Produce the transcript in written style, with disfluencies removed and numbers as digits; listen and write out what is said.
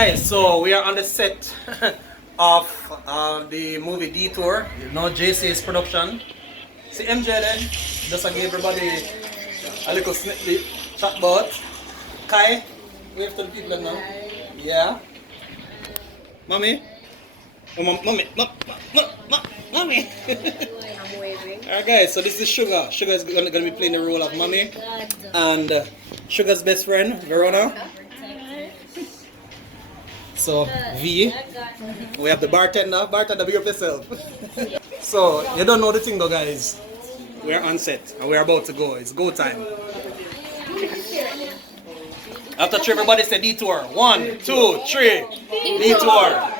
guys, so we are on the set of the movie Detour. You know, JC's production. See MJ then, just to give everybody a little sneak peek. Chatbot. Kai, wave to the people now. Yeah. Mommy? Oh, mommy. Mommy. I'm waving. Alright guys, so this is Sugar. Sugar is gonna be playing the role of mommy. And Sugar's best friend, Verona. So, V. We have the bartender. Bartender, big up yourself. So, you don't know the thing though, guys. We're on set and we're about to go. It's go time. After three, everybody say Detour. 1, 2, 3. Detour.